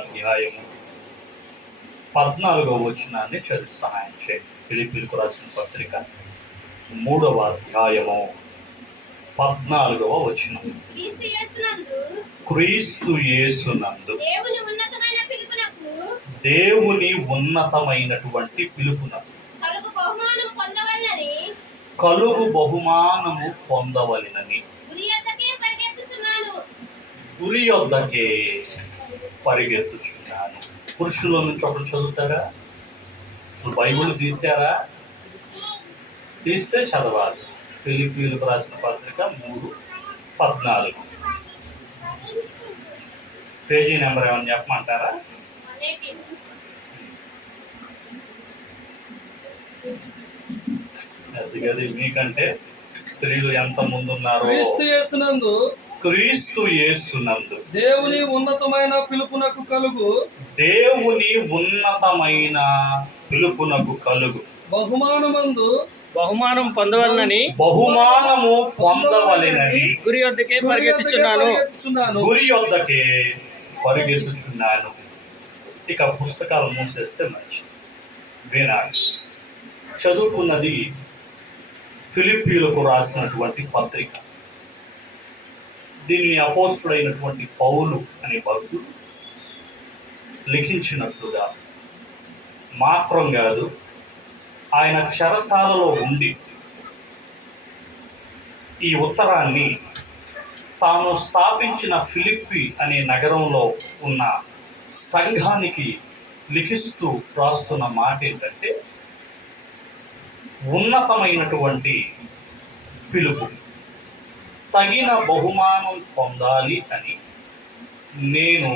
అధ్యాయము 14వ వచనాన్ని చదివి సహాయం చేయండి. ఫిలిప్పీయులకు రాసిన పత్రిక 3వ అధ్యాయము 14వ వచనం. క్రీస్తు యేసునందు దేవుని ఉన్నతమైనటువంటి పిలుపునకు కలుగు బహుమానము పొందవలెనని గురి యొద్దకే పరిగెత్తుచున్నాను. పురుషుల నుంచి ఒకరు చదువుతారా? అసలు బైబిల్ తీసారా? తీస్తే చదవాలి. ఫిలిప్పీయులకు రాసిన పత్రిక 3:14. పేజీ నెంబర్ ఏమన్నా చెప్పమంటారా? అది మీకంటే స్త్రీలు ఎంత ముందున్నారో. క్రీస్తు యేసునందు దేవుని ఉన్నతమైన పిలుపునకు కలుగు బహుమానం పొందవలనని గురి యొద్దకే పరిగెత్తుచున్నాను. ఇక పుస్తకాలు మూసేస్తే మంచి వినాలి. చదువుకున్నది ఫిలిప్పీయులకు రాసినటువంటి పత్రిక. దీనిని అపోస్తుడైనటువంటి పౌలు అనే భక్తుడు లిఖించినట్లుగా మాత్రం కాదు, ఆయన చెరసాలలో ఉండి ఈ ఉత్తరాన్ని తాను స్థాపించిన ఫిలిప్పి అనే నగరంలో ఉన్న సంఘానికి లిఖిస్తూ రాస్తున్న మాట ఏంటంటే, ఉన్నతమైనటువంటి పిలుపు, తగిన బహుమానం పొందాలి అని నేను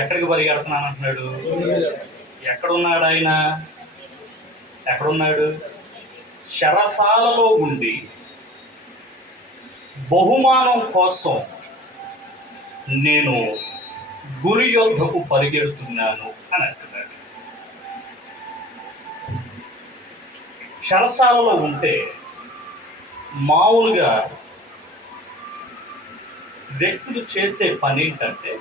ఎక్కడికి పరిగెడుతున్నాను అంటున్నాడు. ఎక్కడున్నాడు ఆయన? ఎక్కడున్నాడు? చెరసాలలో ఉండి బహుమానం కోసం నేను గురి యొద్దకు పరిగెడుతున్నాను అని అంటున్నాడు. చెరసాలలో ఉంటే మామూలుగా వ్యక్తులు చేసే పని ఏంటంటే,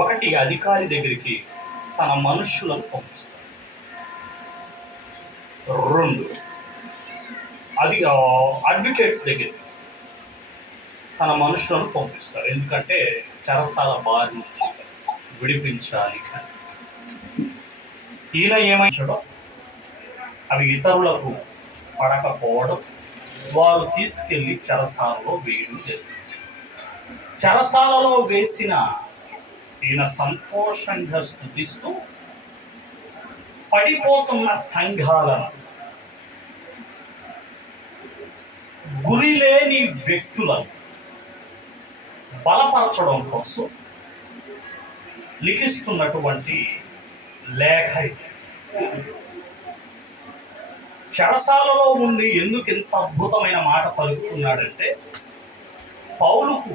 ఒకటి అధికారి దగ్గరికి తన మనుష్యులను పంపిస్తారు, 2 అడ్వకేట్స్ దగ్గరికి తన మనుషులను పంపిస్తారు. ఎందుకంటే చెరసాల బారి నుంచి విడిపించాలి అని. ఈయన ఏమైందో అవి ఇతరులకు పడకపోవడం, వారు తీసుకెళ్లి చెరసాలలో వేయడం జరిగింది. చెరసాలలో వేసిన ఈయన సంతోషంగా స్తుతిస్తూ పడిపోతున్న సంఘాలను, గురిలేని వ్యక్తులను బలపరచడం కోసం లిఖిస్తున్నటువంటి లేఖ. చెరసాలలో ఉండి ఎందుకు ఇంత అద్భుతమైన మాట పలుకుతున్నాడంటే, పౌలుకు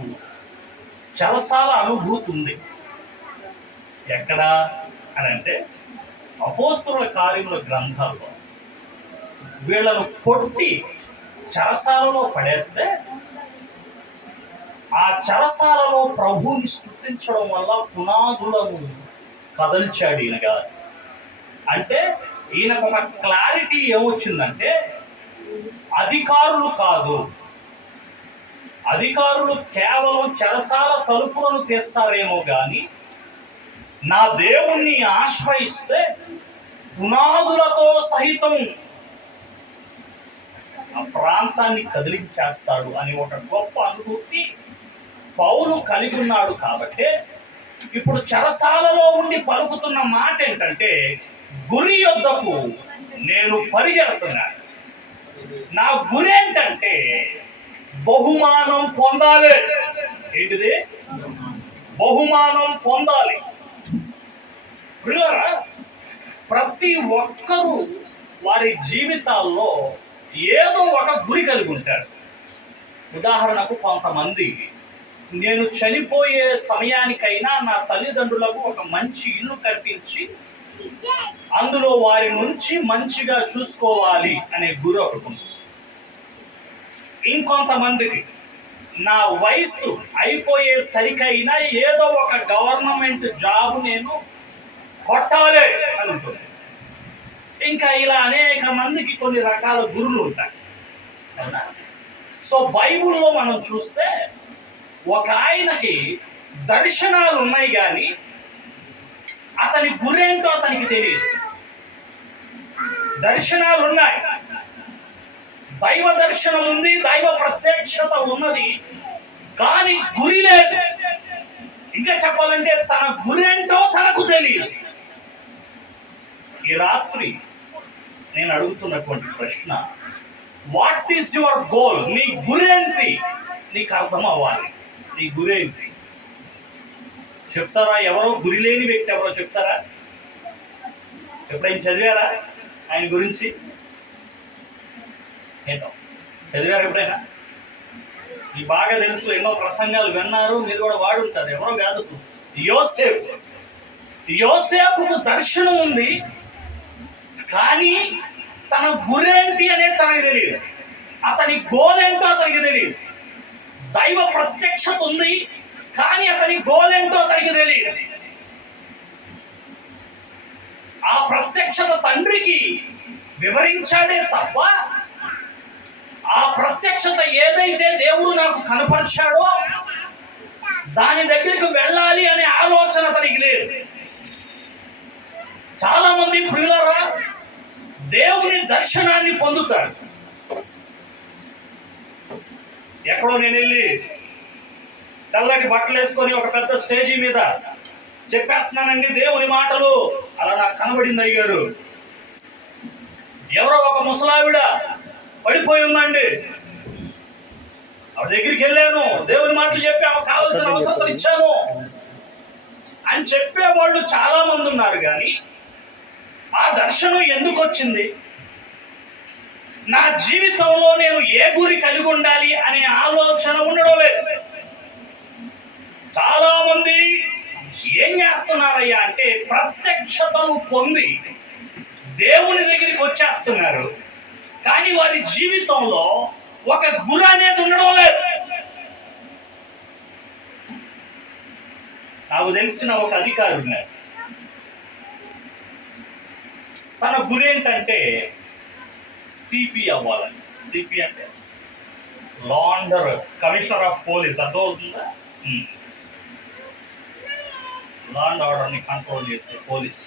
చెరసాల అనుభూతి ఉంది. ఎక్కడ అని అంటే, అపోస్తలుల కార్యముల గ్రంథాల్లో వీళ్ళను కొట్టి చెరసాలలో పడేస్తే ఆ చెరసాలలో ప్రభువుని స్తుతించడం వల్ల పునాదులను కదల్చాడు ఈయన గారు. అంటే ఈయనకు ఒక క్లారిటీ ఏమొచ్చిందంటే, అధికారులు కాదు, అధికారులు కేవలం చెరసాల తలుపులను తీస్తారేమో కానీ నా దేవుణ్ణి ఆశ్రయిస్తే పునాదులతో సహితం ఆ ప్రాంతాన్ని కదిలించేస్తాడు అని ఒక గొప్ప అనుభూతి పౌలు కలిగి ఉన్నాడు. కాబట్టి ఇప్పుడు చెరసాలలో ఉండి పలుకుతున్న మాట ఏంటంటే, గురి యొద్దకు నేను పరిగెడుతున్నాను. నా గురి ఏంటంటే బహుమానం పొందాలి. ఏంటిది? బహుమానం పొందాలి. ప్రియులారా, ప్రతి ఒక్కరూ వారి జీవితాల్లో ఏదో ఒక గురి కలిగి ఉంటారు. ఉదాహరణకు, కొంతమంది నేను చనిపోయే సమయానికైనా నా తల్లిదండ్రులకు ఒక మంచి ఇల్లు కట్టించి అందులో వారి నుంచి మంచిగా చూసుకోవాలి అనే గురి ఒకటి ఉంది. ఇంకొంతమందికి నా వయసు అయిపోయేసరికైనా ఏదో ఒక గవర్నమెంట్ జాబ్ నేను కొట్టాలి అని ఉంటుంది. ఇంకా ఇలా అనేక మందికి కొన్ని రకాల గురులు ఉంటాయి. అవునా? సో బైబిల్లో మనం చూస్తే ఒక ఆయనకి దర్శనాలు ఉన్నాయి కానీ అతని గురేంటో అతనికి తెలియదు. దర్శనాలు ఉన్నాయి, దైవ దర్శనం ఉంది, దైవ ప్రత్యక్షత ఉన్నది, కానీ గురి లేదు. ఇంకా చెప్పాలంటే తన గురేంటో తనకు తెలియదు. ఈ రాత్రి నేను అడుగుతున్నటువంటి ప్రశ్న, వాట్ ఈస్ యువర్ గోల్? నీ గురేంటి? నీకు అర్థం అవ్వాలి. నీ గురేంటి చెప్తారా? ఎవరో గురి లేని వ్యక్తి ఎవరో చెప్తారా? ఎప్పుడైనా చదివారా ఆయన గురించి? ఏంటో చదివారు ఎప్పుడైనా? ఈ బాగా తెలుసు, ఎన్నో ప్రసంగాలు విన్నారు, మీరు కూడా వాడుంటారు. ఎవరో కాదు, యోసేపు. యోసేపుకు దర్శనం ఉంది కానీ తన గురేంటి అనేది తనకి తెలియదు. అతని గోల్ ఏంటో అతనికి తెలియదు. దైవ ప్రత్యక్షత ఉంది కానీ అతని గోల్ ఏంటో అతనికి తెలియదు. ఆ ప్రత్యక్షత తండ్రికి వివరించాడే తప్ప ఆ ప్రత్యక్షత ఏదైతే దేవుడు నాకు కనపరిచాడో దాని దగ్గరికి వెళ్ళాలి అనే ఆలోచన అతనికి లేదు. చాలా మంది ప్రియులారా దేవుని దర్శనాన్ని పొందుతాడు. ఎక్కడో నేను వెళ్ళి తెల్లటి బట్టలు వేసుకొని ఒక పెద్ద స్టేజీ మీద చెప్పేస్తున్నానండి దేవుని మాటలు, అలా నాకు కనబడింది అయ్యారు. ఎవరో ఒక ముసలావిడ పడిపోయి ఉందండి, ఆవిడ దగ్గరికి వెళ్ళాను, దేవుని మాటలు చెప్పి ఆమెకు కావాల్సిన అవసరం ఇచ్చాను అని చెప్పేవాళ్ళు చాలా మంది ఉన్నారు. కానీ ఆ దర్శనం ఎందుకు వచ్చింది? నా జీవితంలో నేను ఏ గురి కలిగి ఉండాలి అనే ఆలోచన ఉండడం లేదు. చాలా మంది ఏం చేస్తున్నారయ్యా అంటే ప్రత్యక్షతలు పొంది దేవుని దగ్గరికి వచ్చేస్తున్నారు, కానీ వారి జీవితంలో ఒక గురి అనేది ఉండడం లేదు. నాకు తెలిసిన ఒక అధికారి ఉన్నారు, తన గురి ఏంటంటే సిపి అవ్వాలని. సిపి అంటే law and commissioner of police, అర్థమవుతుందా? లా అండ్ ఆర్డర్ని కంట్రోల్ చేసే పోలీస్.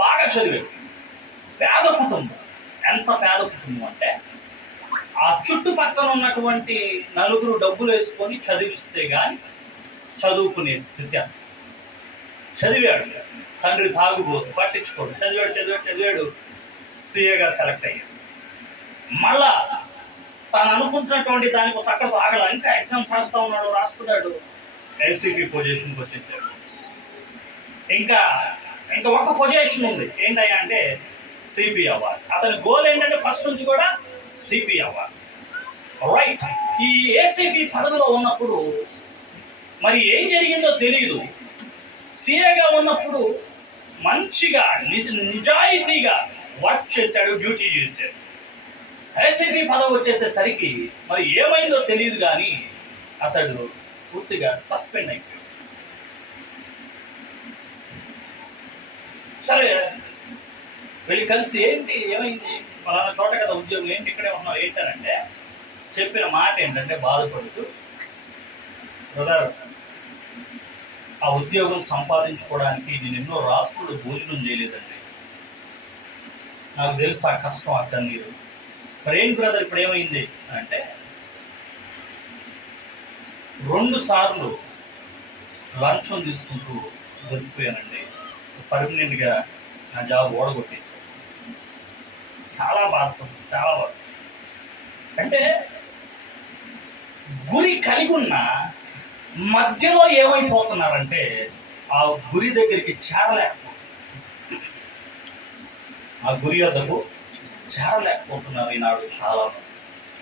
బాగా చదివాడు, పేద కుటుంబం. ఎంత పేద కుటుంబం అంటే ఆ చుట్టుపక్కల ఉన్నటువంటి నలుగురు డబ్బులు వేసుకొని చదివిస్తే కానీ చదువుకునే స్థితి. అంత చదివాడు, తండ్రి తాగుబోతు, పట్టించుకోడు, చదివాడు సీఏగా సెలెక్ట్ అయ్యాడు. మళ్ళా తాను అనుకుంటున్నటువంటి దానికి అక్కడ ఆగల, ఇంకా ఎగ్జామ్స్ రాస్తున్నాడు, ఏసీపీ పొజిషన్కి వచ్చేసాడు. ఇంకా ఒక పొజిషన్ ఉంది, ఏంటయ్యా అంటే సిపి అవ్వాలి. అతని గోల్ ఏంటంటే ఫస్ట్ నుంచి కూడా సిపి అవ్వాలి. రైట్. ఈ ఏసీపీ పదవిలో ఉన్నప్పుడు మరి ఏం జరిగిందో తెలియదు. సిఏగా ఉన్నప్పుడు మంచిగా నిజాయితీగా వర్క్ చేశాడు, డ్యూటీ చేశాడు. ఏసీపీ పదవి వచ్చేసేసరికి మరి ఏమైందో తెలియదు కానీ అతడు పూర్తిగా సస్పెండ్ అయిపోయాడు. సరే వెళ్ళి కలిసి ఏంటి ఏమైంది, పలానా చోట కదా ఉద్యోగం, ఏంటి ఇక్కడే ఉన్నావు ఏంటనంటే చెప్పిన మాట ఏంటంటే బాధపడుతూ, బ్రదర్ ఆ ఉద్యోగం సంపాదించుకోవడానికి నేను ఎన్నో రాత్రులు భోజనం చేయలేదండి, నాకు తెలుసు ఆ కష్టం ఆ కన్నీరు. మరి ఏంటి బ్రదర్ ఇప్పుడు ఏమైంది అంటే 2 సార్లు లంచం తీసుకుంటూ దొరికిపోయానండి, పర్మనెంట్గా నా జాబ్ ఓడగొట్టేశాను. చాలా బాధపడుతుంది, చాలా బాధ. అంటే గురి కలిగి ఉన్న మధ్యలో ఏమైపోతున్నారంటే ఆ గురి దగ్గరికి చేరలేకపోతున్నారు, ఆ గురి వద్దకు చేరలేకపోతున్నారు ఈనాడు చాలా మంది.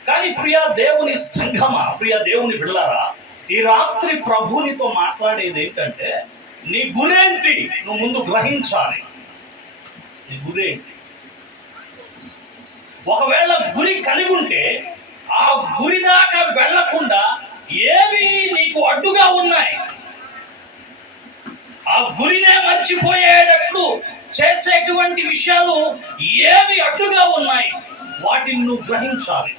కానీ ప్రియ దేవుని సంఘమా, ప్రియ దేవుని బిడ్డలారా, ఈ రాత్రి ప్రభునితో మాట్లాడేది ఏంటంటే నీ గురేంటి నువ్వు ముందు గ్రహించాలి. నీ గురేంటి? ఒకవేళ గురి కలిగి ఉంటే ఆ గురి దాకా వెళ్లకుండా ఏవి నీకు అడ్డుగా ఉన్నాయి, ఆ గురినే మర్చిపోయేటట్లు చేసేటువంటి విషయాలు ఏవి అడ్డుగా ఉన్నాయి, వాటిని నువ్వు గ్రహించాలి.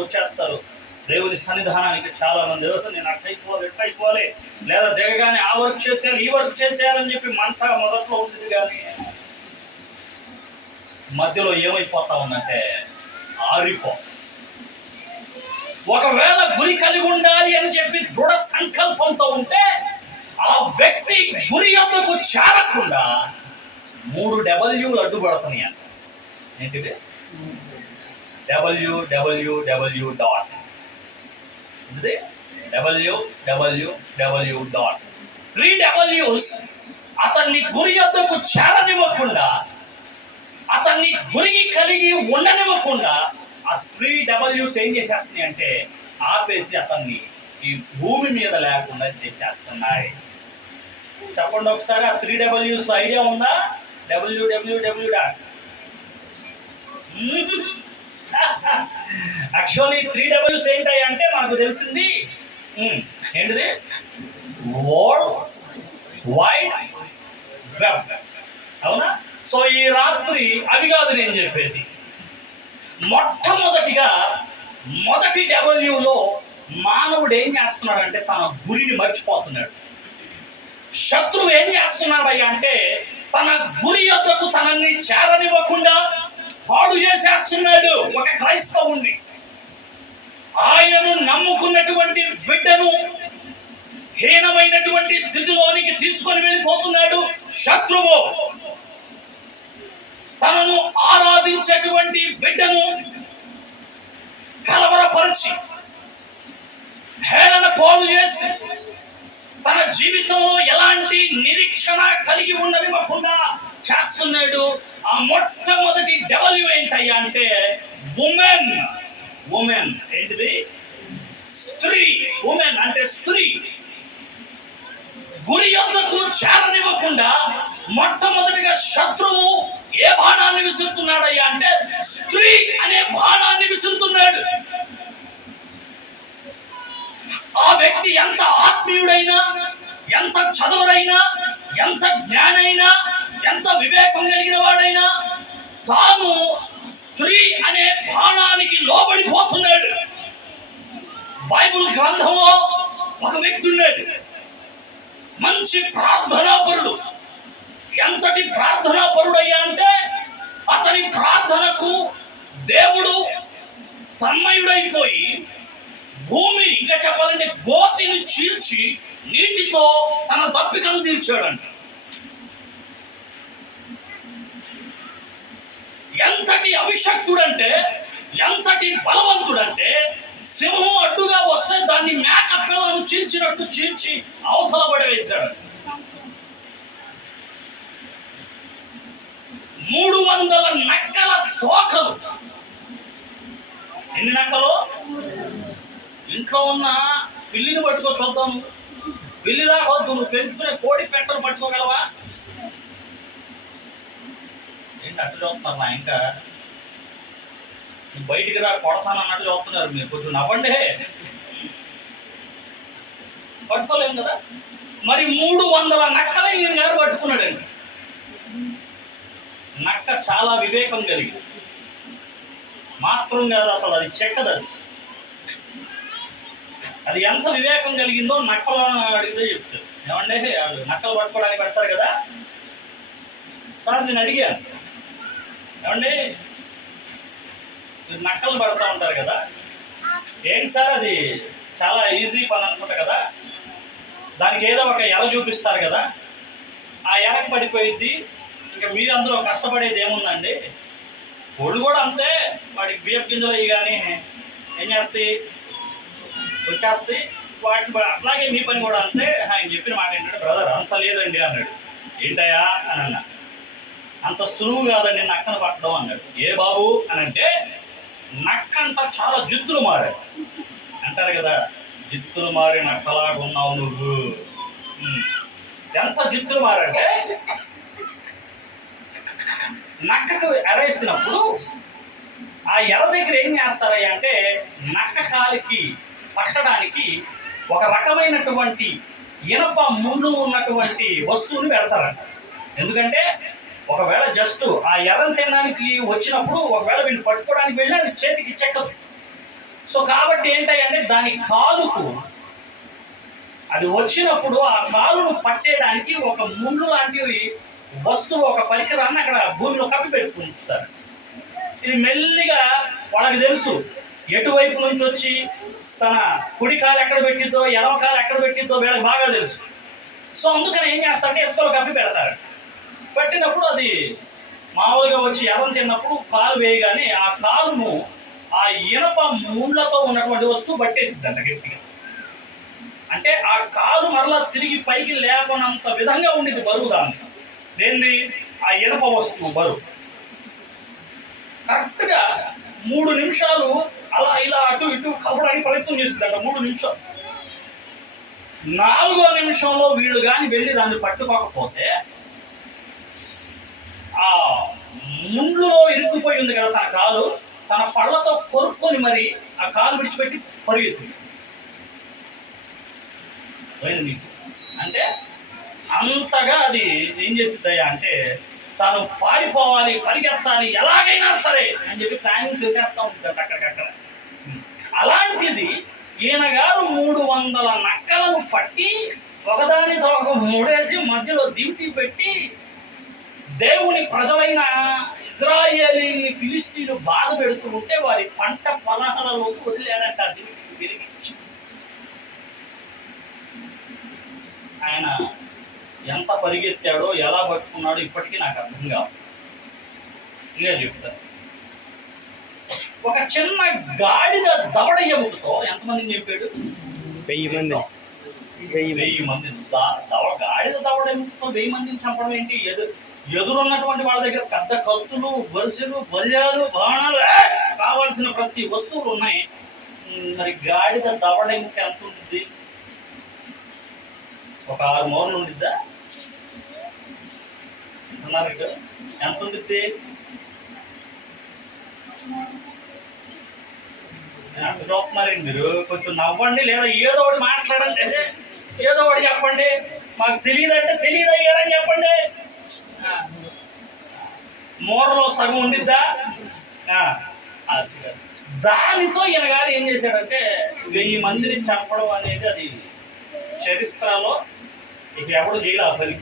వచ్చేస్తారు దేవుని సన్నిధానానికి చాలా మంది, నేను అట్ట అయిపోవాలి ఎట్ట అయిపోవాలి, లేదా దిగగానే ఆ వర్క్ చేసేయాలి ఈ వర్క్ చేసేయాలని చెప్పి మంట మొదట్లో ఉంటుంది. కానీ మధ్యలో ఏమైపోతా ఉందంటే ఆరిపో. ఒకవేళ గురి కలిగి ఉండాలి అని చెప్పి దృఢ సంకల్పంతో ఉంటే ఆ వ్యక్తి గురి యొద్దకు చేరకుండా 3 W'లు అడ్డుపడుతున్నాయి అంట. ఏంటిది? www dot www dot 3 W's అతన్ని గురి యొద్దకు చేరనివ్వకుండా, అతన్ని గురికి కలిగి ఉండనివ్వకుండా ఆ 3 W's ఏం చేసేస్తున్నాయి అంటే ఆపేసి అతన్ని ఈ భూమి మీద లేకుండా చేసేస్తున్నాయి. చెప్పండి ఒకసారి, ఆ 3 W's ఐడియా ఉందా? www డాట్ యాక్చువల్లీ 3 W's ఏంటాయి అంటే మనకు తెలిసింది ఏంటిది? World wide web. అవునా? సో ఈ రాత్రి అవి కాదు నేను చెప్పేది. మొట్టమొదటిగా మొదటి Wలో మానవుడు ఏం చేస్తున్నాడంటే తన గురిని మర్చిపోతున్నాడు. శత్రువు ఏం చేస్తున్నాడయ్యా అంటే తన గురి యొద్దకు తనని చేరనివ్వకుండా పాడు చేసేస్తున్నాడు. ఒక క్రైస్తవుణ్ణి, ఆయనను నమ్ముకున్నటువంటి బిడ్డను హీనమైనటువంటి స్థితిలోనికి తీసుకొని వెళ్ళిపోతున్నాడు శత్రువు. తనను ఆరాధించేటువంటి బిడ్డను కలవరపరిచి హేళన పాలు చేసి తన జీవితంలో ఎలాంటి నిరీక్షణ కలిగి ఉండనివ్వకుండా చేస్తున్నాడు. ఆ మొట్టమొదటి W ఏంటయ్యా అంటే ఉమెన్. ఉమెన్ ఏంటిది? స్త్రీ. ఉమెన్ అంటే స్త్రీ. గురి యొద్దకు చేరనివ్వకుండా మొట్టమొదటిగా శత్రువు ఏ బాణాన్ని విసురుతున్నాడయ్యా అంటే స్త్రీ అనే బాణాన్ని విసురుతున్నాడు. ఆ వ్యక్తి ఎంత ఆత్మీయుడైనా, ఎంత చదువురైనా, ఎంత జ్ఞానైనా, ఎంత వివేకం కలిగిన వాడైనా తాను స్త్రీ అనే బాణానికి లోబడిపోతున్నాడు. బైబిల్ గ్రంథంలో ఒక వ్యక్తి ఉన్నాడు, మంచి ప్రార్థనాపరుడు. ఎంతటి ప్రార్థనాపరుడయ్యా అంటే అతని ప్రార్థనకు దేవుడు తన్మయుడైపోయి భూమిని, ఇంకా చెప్పాలంటే గోతిని చీల్చి నీటితో తన దప్పికను తీర్చాడంట. ఎంతటి అభిషక్తుడంటే, ఎంతటి బలవంతుడంటే సింహం అడ్డుగా వస్తే దాన్ని మేక పిల్లను చీల్చినట్టు చీల్చి అవతల పడవేశాడు. 300 నక్కల తోకలు. ఎన్ని నక్కలు? ఇంట్లో ఉన్న పిల్లిని పట్టుకో చూద్దాం. పిల్లి దాకా వద్దు, నువ్వు పెంచుకునే కోడి పెట్టలు పట్టుకోగలవా? ఏంటి అట్టు చూస్తున్నారు? ఇంకా బయటికి రా కొడతాను అన్నట్టు చూస్తున్నారు. మీరు కొంచెం నవ్వండి. పట్టుకోలేము కదా. మరి 300 నక్కల ఈయన గారు పట్టుకున్నాడండి. నక్క చాలా వివేకం కలిగింది. మాత్రం కాదు, అసలు అది చెక్కదు. అది ఎంత వివేకం కలిగిందో నక్కలు అడిగితే చెప్తారు. ఏమంటే వాళ్ళు నక్కలు పట్టుకోవడానికి పెడతారు కదా. సార్ నేను అడిగాను, ఏమండి మీరు నక్కలు పడుతూ ఉంటారు కదా, ఏంటి సార్ అది చాలా ఈజీ పని అనుకుంటా కదా, దానికి ఏదో ఒక ఎర చూపిస్తారు కదా, ఆ ఎరకు పడిపోయిద్ది, ఇంకా మీరందరూ కష్టపడేది ఏముందండి? ఒళ్ళు కూడా అంతే, వాటికి బియ్యపు గింజలు అయ్యి కానీ ఏం చేస్తాయి, వచ్చేస్తాయి. వాటి అట్లాగే మీ పని కూడా అంతే. ఆయన చెప్పిన మాట ఏంటంటే, బ్రదర్ అంత లేదండి అన్నాడు. ఏంటయ్యా అని అన్నా. అంత సులువు కాదండి నక్కను పట్టడం అన్నాడు. ఏ బాబు అని అంటే, నక్క అంట చాలా జిత్తులు మారాడు అంటారు కదా, జిత్తులు మారి నక్కలాగా ఉన్నావు నువ్వు. ఎంత జిత్తులు మారాడు, నక్కకు ఎరేసినప్పుడు ఆ ఎర దగ్గర ఏం చేస్తారయ్య అంటే నక్క కాలికి పట్టడానికి ఒక రకమైనటువంటి ఇనప ముళ్ళు ఉన్నటువంటి వస్తువుని పెడతారంట. ఎందుకంటే ఒకవేళ జస్ట్ ఆ ఎర్రని తినడానికి వచ్చినప్పుడు ఒకవేళ వీళ్ళు పట్టుకోవడానికి వెళ్ళి అది చేతికి చెక్కదు. సో కాబట్టి ఏంటంటే దాని కాలుకు అది వచ్చినప్పుడు ఆ కాలును పట్టేయడానికి ఒక ముళ్ళు లాంటివి వస్తువు, ఒక పరికరాన్ని అక్కడ భూమిలో కప్పి పెట్టుకుంటారు. ఇది మెల్లిగా వాళ్ళకి తెలుసు ఎటువైపు నుంచి వచ్చి తన కుడి కాలు ఎక్కడ పెట్టిద్దో ఎడమ కాలు ఎక్కడ పెట్టిద్దో వీళ్ళకి బాగా తెలుసు. సో అందుకని ఏం చేస్తారంటే ఇసుకలో కప్పి పెడతారు. పెట్టినప్పుడు అది మామూలుగా వచ్చి ఎర్రం తిన్నప్పుడు కాలు వేయగానే ఆ కాలును ఆ ఇనప ముళ్ళతో ఉన్నటువంటి వస్తువు పట్టేసింది అంత గట్టిగా. అంటే ఆ కాలు మరలా తిరిగి పైకి లేపనంత విధంగా ఉండేది బరువు దాన్ని. దేన్ని? ఆ ఇనప వస్తువు బరువు. కరెక్ట్గా 3 నిమిషాలు అలా ఇలా అటు ఇటు కలపడానికి ప్రయత్నం చేసిందట. 3 నిమిషాలు. 4వ నిమిషంలో వీళ్ళు కానీ వెళ్ళి దాన్ని పట్టుకోకపోతే ఆ ముండ్లో ఇరుక్కుపోయి ఉంది కదా తన కాలు, తన పళ్ళతో కొరుక్కొని మరి ఆ కాలు విడిచిపెట్టి పరిగెత్తుంది. అంటే అంతగా అది ఏం చేసిద్దయ్యా అంటే తాను పారిపోవాలి, పరిగెత్తాలి, ఎలాగైనా సరే అని చెప్పి ప్లానింగ్ చేసేస్తూ ఉంటుంది అక్కడికక్కడ. అలాంటిది ఈయన గారు 300 నక్కలను పట్టి ఒకదానితో ఒక ముడేసి మధ్యలో దివిటి పెట్టి దేవుని ప్రజలైన ఇశ్రాయేలీని ఫిలిస్తీన్లు బాధ పెడుతూ ఉంటే వారి పంట పొలాలలోకి వదిలేడంట దివిటి విరిగించి. ఆయన ఎంత పరిగెత్తాడో ఎలా పట్టుకున్నాడో ఇప్పటికీ నాకు అర్థం కాదు. ఇలా చెప్తాను. ఒక చిన్న గాడిద దవడ ఎముకతో ఎంతమందిని చెప్పాడు? 1000 మంది. 1000 మంది. గాడిద దవడ ఎముకతో 1000 మందిని చంపడం ఏంటి? ఎదురున్నటువంటి వాళ్ళ దగ్గర పెద్ద కత్తులు, బరుసెలు, బల్యాలు, బాణాలు, కావాల్సిన ప్రతి వస్తువులు ఉన్నాయి. మరి గాడిద దవడ ఎముక ఎంత ఉంటుంది? ఒక 6 మూరలు ఉండిద్దా? అన్నారు కదా, ఎంత ఉండిద్ది? అర్థం చూస్తున్నారండి మీరు. కొంచెం నవ్వండి, లేదా ఏదో ఒకటి మాట్లాడండి, ఏదో ఒకటి చెప్పండి. మాకు తెలియదంటే తెలియదు అయ్యారని చెప్పండి. మూరలో సగం ఉండిద్దా? దానితో ఈయన గారు ఏం చేశాడంటే 1000 మందిని చంపడం అనేది అది చరిత్రలో ఇక ఎవడు చేయలే ఆ పని.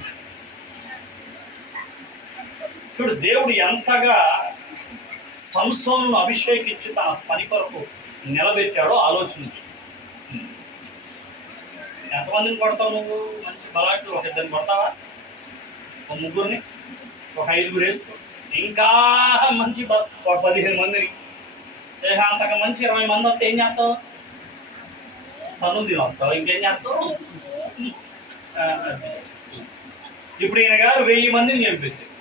చూడు, దేవుడు ఎంతగా సంసోనును అభిషేకించి తన పని కొరకు నిలబెట్టాడో ఆలోచించి. ఎంతమందిని కొడతావు నువ్వు? మంచి బలాట్లు ఒక 2 కొడతావా? ఒక 3, ఒక 5 వేసుకో. ఇంకా మంచి 15 మందిని, అంతగా మంచి 20 మంది వస్తే ఏం చేస్తావు? తను వస్తావు, ఇంకేం చేస్తావు? ఇప్పుడు ఈయన గారు 1000 మందిని చంపేశారు.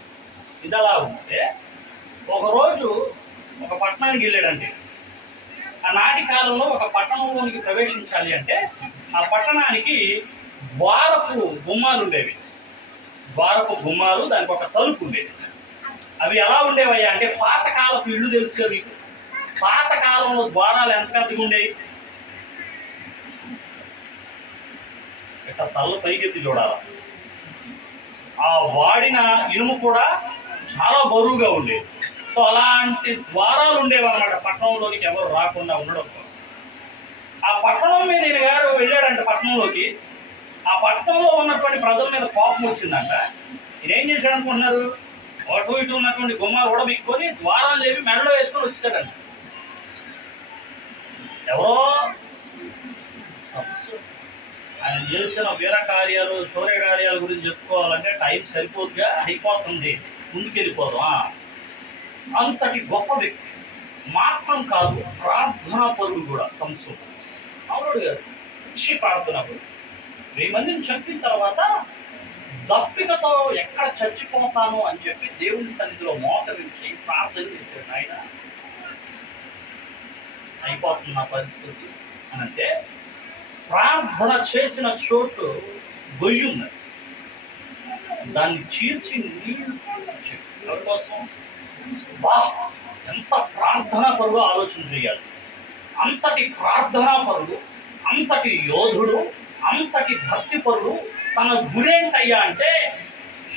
ఇది అలా ఉంటే ఒకరోజు ఒక పట్టణానికి వెళ్ళాడంటే, ఆనాటి కాలంలో ఒక పట్టణంలోనికి ప్రవేశించాలి అంటే ఆ పట్టణానికి ద్వారపు గుమ్మాలు ఉండేవి. ద్వారపు గుమ్మాలు, దానికి ఒక తలుపు ఉండేది. అవి ఎలా ఉండేవయ్యా అంటే పాతకాలపు ఇళ్ళు తెలుసు కదా. పాతకాలంలో ద్వారాలు ఎంత పెద్దగా ఉండేవి? ఇట్లా తల్ల పైకెత్తి చూడాలి. ఆ వాడిన ఇనుము కూడా చాలా బరువుగా ఉండేది. సో అలాంటి ద్వారాలు ఉండేవి అన్నమాట పట్టణంలోనికి ఎవరు రాకుండా ఉండడం కోసం. ఆ పట్టణం మీద ఈయన గారు వెళ్ళాడంటే పట్టణంలోకి, ఆ పట్టణంలో ఉన్నటువంటి ప్రజల మీద కోపం వచ్చిందంట. ఈయన ఏం చేశాడు అనుకుంటున్నారు? అటు ఇటు ఉన్నటువంటి గుమ్మాలు కూడా బిక్కొని ద్వారాలు లేవి మెడలో వేసుకొని వచ్చేసాడంట. ఎవరో ఆయన చేసిన వీర కార్యాలు, శౌర్య కార్యాల గురించి చెప్పుకోవాలంటే టైం సరిపోతుగా అయిపోతుంది, ముందుకెళ్ళిపోదాం. అంతటి గొప్ప వ్యక్తి మాత్రం కాదు, ప్రార్థనా పరుడు కూడా. సంసోను అవునుడు గారు మంచి ప్రార్థనా పరుడు. 1000 మందిని చంపిన తర్వాత దప్పికతో ఎక్కడ చచ్చిపోతాను అని చెప్పి దేవుని సన్నిధిలో మోకరించి ప్రార్థన చేశాడు. ఆయన అయిపోతుంది నా పరిస్థితి అని అంటే, ప్రార్థన చేసిన చోటు గొయ్యి ఉన్నది, దాన్ని చీల్చి నీళ్లు ఎవరి కోసం? వా, ఎంత ప్రార్థనా పరుగు ఆలోచన చేయాలి. అంతటి ప్రార్థనా పరుడు, అంతటి యోధుడు, అంతటి భక్తి పరుడు తన గురేంటయ్యా అంటే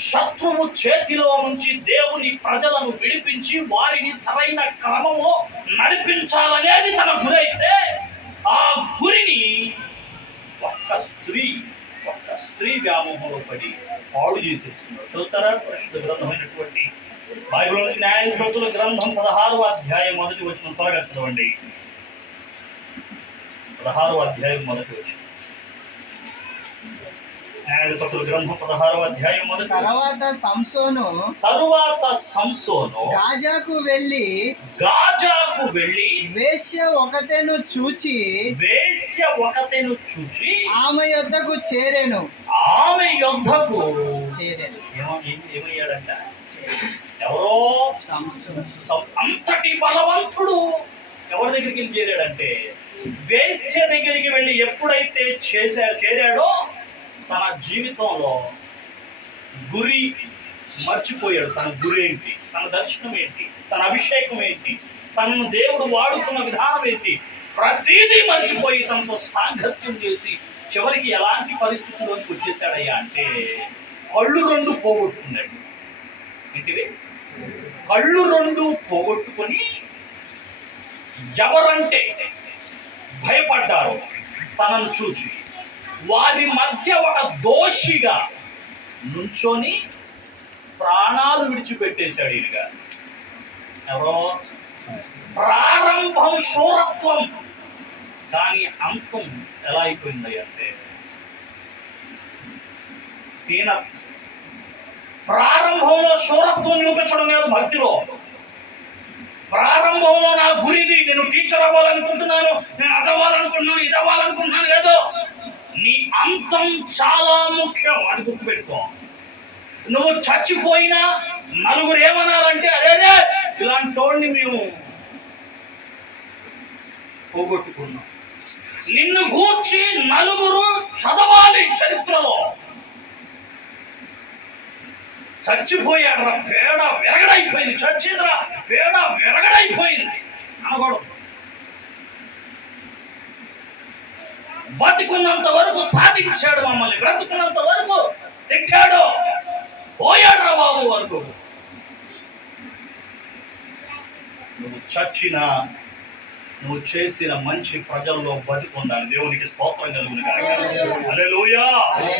శత్రువు చేతిలో నుంచి దేవుని ప్రజలను విడిపించి వారిని సరైన క్రమంలో నడిపించాలనేది తన గురైతే ఆ గురిని ఒక్క స్త్రీ వ్యామోహంలో పడి పాడు చేసేస్తున్నారు. చూస్తారా? పరిశుద్ధ గ్రంథమైనటువంటి బైబిల్ నుంచి న్యాయాధిపతుల గ్రంథం 16వ అధ్యాయం మొదటి వచనం త్వరగా చదవండి. 16వ అధ్యాయం మొదటి వచనం. న్యాయాధిపతుల గ్రంథం 16వ అధ్యాయం మొదటి. తరువాత సంసోను గాజాకు వెళ్ళి వేశ్య ఒకతెను చూచి ఆమె యొద్దకు చేరెను. ఏమయ్యాడంట? ఎవరో అంతటి బలవంతుడు ఎవరి దగ్గరికి వెళ్ళి చేరాడంటే వేశ్య దగ్గరికి వెళ్ళి ఎప్పుడైతే చేరాడో తన జీవితంలో గురి మర్చిపోయాడు. తన గురి ఏంటి, తన దర్శనం ఏంటి, తన అభిషేకం ఏంటి, తనను దేవుడు వాడుతున్న విధానం ఏంటి, ప్రతిదీ మర్చిపోయి తనతో సాంగత్యం చేసి చివరికి ఎలాంటి పరిస్థితుల్లోకి వచ్చేసాడయ్యా అంటే కళ్ళు రెండు పోగొట్టుకున్నాడు. ఏంటిది? కళ్ళు రెండు పోగొట్టుకొని ఎవరంటే భయపడ్డారో తనను చూచి వారి మధ్య ఒక దోషిగా నుంచొని ప్రాణాలు విడిచిపెట్టేశాడు. ఈయనగా ఎవరో ప్రారంభం శూరత్వం, కానీ అంతం ఎలా అయిపోయింది అంటే ఈయన ప్రారంభంలో శూరత్వం చూపించడం లేదు. భక్తిలో ప్రారంభంలో నా గురిది, నేను టీచర్ అవ్వాలనుకుంటున్నాను, నేను అదవ్వాలనుకుంటున్నాను, ఇది అవ్వాలనుకుంటున్నాను, ఏదో నీ అంతం చాలా ముఖ్యం అని గుర్తుపెట్టుకో. నువ్వు చచ్చిపోయినా నలుగురు ఏమనాలంటే అదేదే ఇలాంటి వాడిని మేము పోగొట్టుకున్నాం. నిన్ను గూర్చి నలుగురు చదవాలి చరిత్రలో. చచ్చిపోయాడు రా, పేడ విరగడైపోయింది, చచ్చిందిరా, పేడ విరగడైపోయింది అనకూడదు. బతికున్నంత వరకు సాధించాడు మమ్మల్ని, బ్రతుకున్నంత వరకు తిట్టాడు, పోయాడు రా బాబు వరకు. నువ్వు చచ్చినా నువ్వు చేసిన మంచి ప్రజల్లో బతికుండాలి. దేవునికి స్తోత్రం కలుగును గాక. హల్లెలూయా.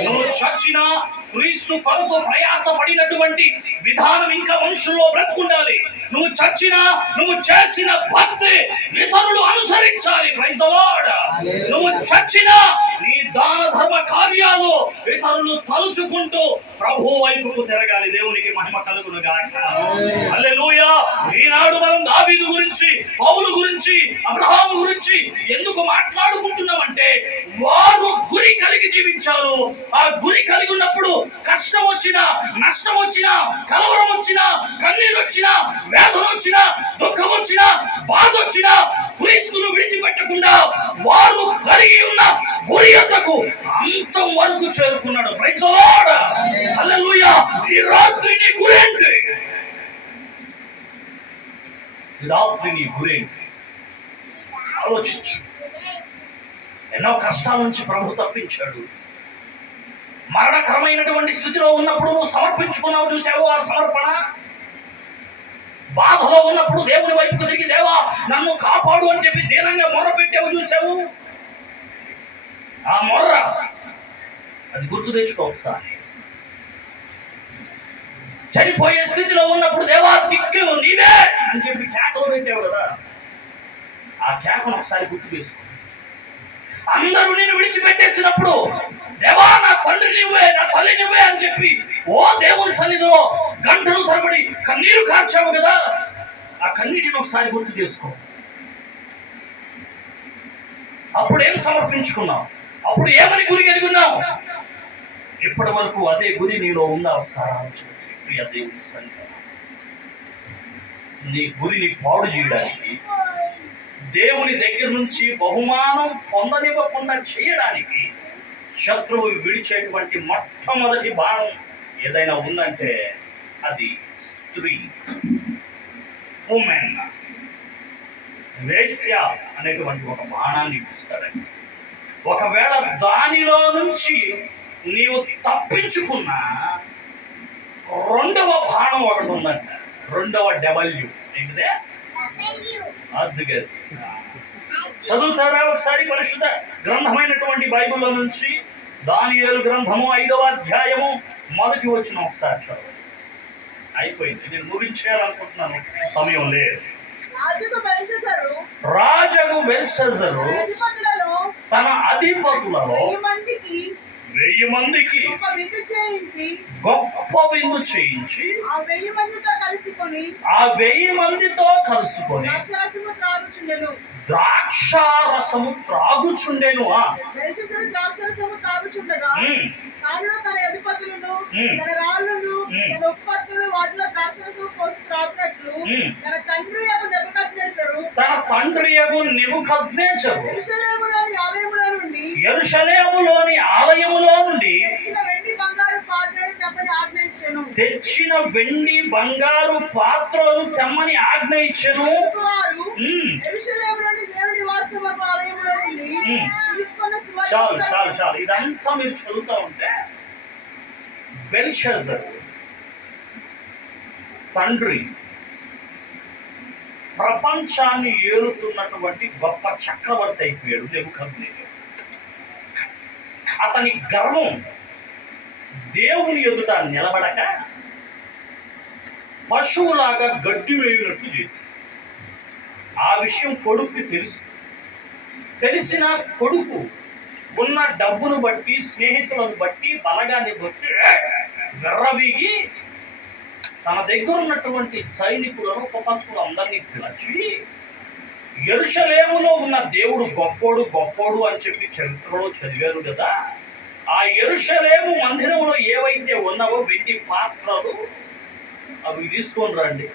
నువ్వు చచ్చినా క్రీస్తు కొరకు ప్రయాసపడినటువంటి విధానం ఇంకా మనుషుల్లో బ్రతుకుండాలి. నువ్వు చచ్చినా నువ్వు చేసిన భక్తి ఇతరులు అనుసరించాలి. Praise the lord. నువ్వు చచ్చినా నీ దాన ధర్మ కార్యాలు ఇతరులు తలుచుకుంటూ ప్రభు వైపుకు తిరగాలి. దేవునికి మహిమ కలుగును గాక. హల్లెలూయా. ఈనాడు మనం దావీదు గురించి, పౌలు గురించి, అబ్రహాము గురించి ఎందుకు మాట్లాడుకుంటున్నామంటే వారు గురి కలిగి జీవించారు. ఆ గురి కలిగి ఉన్నప్పుడు కష్టం వచ్చినా, నష్టం వచ్చినా, కలవరం వచ్చినా, కన్నీరు వచ్చినా, వేదన వచ్చినా, దుఃఖం వచ్చినా, బాధ వచ్చినా క్రీస్తును విడిచిపెట్టకుండా వారు కలిగి ఉన్న గురి యొద్దకు అంతం వరకు చేరుకున్నాడు. Praise the Lord. హల్లెలూయా. ఈ రాత్రి నీ గురేంటి? ఈ రాత్రి నీ గురేంటి? ఆలోచించు. ఎన్నో కష్టాల నుంచి ప్రభు తప్పించాడు. మరణకరమైనటువంటి స్థితిలో ఉన్నప్పుడు నువ్వు సమర్పించుకున్నావు, చూసావు ఆ సమర్పణ. బాధలో ఉన్నప్పుడు దేవుని వైపుకు తిరిగి దేవా నన్ను కాపాడు అని చెప్పి దీనంగా మొర్ర పెట్టావు, చూసావు ఆ మొర్ర. అది గుర్తు తెచ్చుకో ఒకసారి. చనిపోయే స్థితిలో ఉన్నప్పుడు దేవా దిక్కు నీవే అని చెప్పి కేకలు పెట్టావు కదా, ఆ కేకను ఒకసారి గుర్తు చేసుకో. అందరూ నేను విడిచిపెట్టేసినప్పుడు దేవా నా తండ్రి నువ్వే, నా తల్లి నువ్వే అని చెప్పి ఓ దేవుని సన్నిధిలో గంటలు తరబడి కన్నీరు కార్చావు కదా, ఆ కన్నీటిని ఒకసారి గుర్తు చేసుకో. అప్పుడు ఏం సమర్పించుకున్నావు? అప్పుడు ఏమని గురి కలిగి ఉన్నావు? ఇప్పటి వరకు అదే గురి నీలో ఉందా? ఒకసారి ఆలోచించు ప్రియ దేవుని సన్నిధిలో. నీ గురిని పాడు చేయడానికి, దేవుని దగ్గర నుంచి బహుమానం పొందనివ్వకుండా చేయడానికి శత్రువు విడిచేటువంటి మొట్టమొదటి బాణం ఏదైనా ఉందంటే అది స్త్రీ. ఉమెన్, వేశ్య అనేటువంటి ఒక బాణాన్ని ఇస్తాడండి. ఒకవేళ దానిలో నుంచి నీవు తప్పించుకున్నా రెండవ బాణం ఒకటి ఉందంట, రెండవ డబ్ల్యూ ఏంటిదే అందుకే చదువుతారా ఒకసారి పరిశుద్ధ గ్రంథమైనటువంటి బైబిల్లో నుంచి దానియేలు గ్రంథము 5వ అధ్యాయము మొదటి వచనం ఒకసారి చదువు. అయిపోయింది, నేను ముగించేయాలనుకుంటున్నాను, సమయం లేదు. రాజు బెల్షస్సరు తన అధిపతులలో 1000 మందికి గొప్ప విందు చేయించి ఆ 1000 మందితో కలుసుకొని ద్రాక్షారసము త్రాగుచుండెను. తన తండ్రి నెబుకద్నెజరు యెరూషలేములోని ఆలయములో నుండి తెచ్చిన వెండి బంగారు పాత్రలు తెమ్మని ఆజ్ఞ ఇచ్చెను. చాలు చాలు చాలు, ఇదంతా మీరు చదువుతా ఉంటే బెల్షస్సరు తండ్రి ప్రపంచాన్ని ఏలుతున్నటువంటి గొప్ప చక్రవర్తి అయిపోయాడు నెబుకద్నెజరు. అతని గర్వం దేవుని ఎదుట నిలబడక పశువులాగా గడ్డి వేయునట్టు చేసి, ఆ విషయం కొడుకుకి తెలిసిన కొడుకు ఉన్న డబ్బును బట్టి, స్నేహితులను బట్టి, బలగాన్ని బట్టి వెర్రవీగి తన దగ్గర ఉన్నటువంటి సైనికులను, ఉపపత్తులు అందరినీ పిలిచి యెరూషలేములో ఉన్న దేవుడు గొప్పోడు గొప్పోడు అని చెప్పి చరిత్రలో చదివారు కదా, ఆ యెరూషలేము మందిరంలో ఏవైతే ఉన్నావో వెండి పాత్రలు అవి తీసుకొని రండి,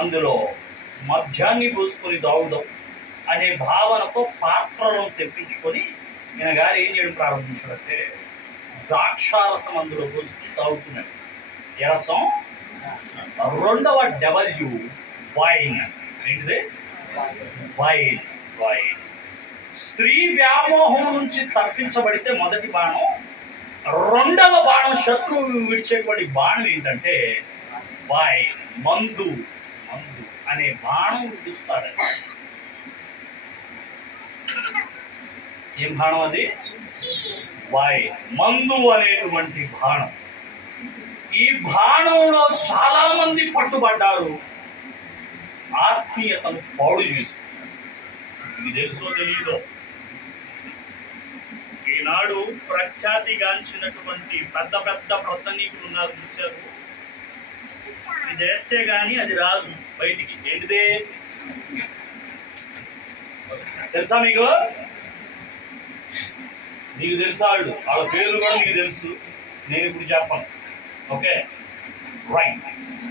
అందులో మద్యాన్ని పోసుకొని తాగుదాం అనే భావనతో పాత్రలను తెప్పించుకొని ఈయన గారు ఏం చేయడం ప్రారంభించాడంటే ద్రాక్షారసం అందులో పోసుకొని తాగుతున్నాడు. ఏ రసం? రెండవ డబ్ల్యూ వైన్. ఏంటిది? వైన్. వైన్. స్త్రీ వ్యామోహం నుంచి తప్పించబడితే మొదటి బాణం, రెండవ బాణం శత్రువు విడిచేటువంటి బాణం ఏంటంటే వైన్, మందు. మందు అనే బాణం విడుస్తాడండి. ఏం బాణం అది? వైన్, మందు అనేటువంటి బాణం. ఈ బాణంలో చాలా మంది పట్టుబడ్డారు, ఆత్మీయతను పాడు చేస్తుంది. ఇది తెలుసో తెలియదో, ఈనాడు ప్రఖ్యాతిగాంచినటువంటి పెద్ద పెద్ద ప్రసంగికులు ఉన్నారు, చూశారు. ఇది చేస్తే కానీ అది రాదు బయటికి. ఏంటిదే తెలుసా మీకు? నీకు తెలుసా? వాళ్ళ పేర్లు కూడా నీకు తెలుసు, నేను ఇప్పుడు చెప్పను. Okay right.